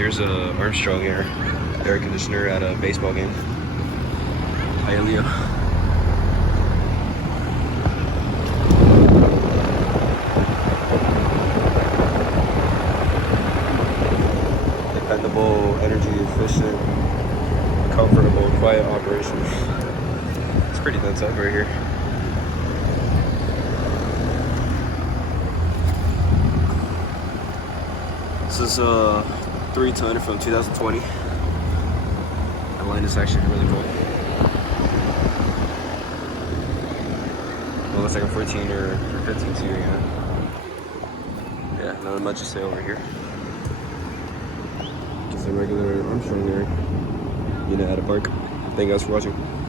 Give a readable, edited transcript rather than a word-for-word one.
Here's a Armstrong Air air conditioner at a baseball game. Hi, Leo. Dependable, energy efficient, comfortable, quiet operation. It's pretty dense out right here. This is a 3-ton from 2020. The line is actually really cool. Well, looks like a 14 or 15 seater, yeah, not much to say over here. Just a regular Armstrong Air unit at a park. Thank you guys for watching.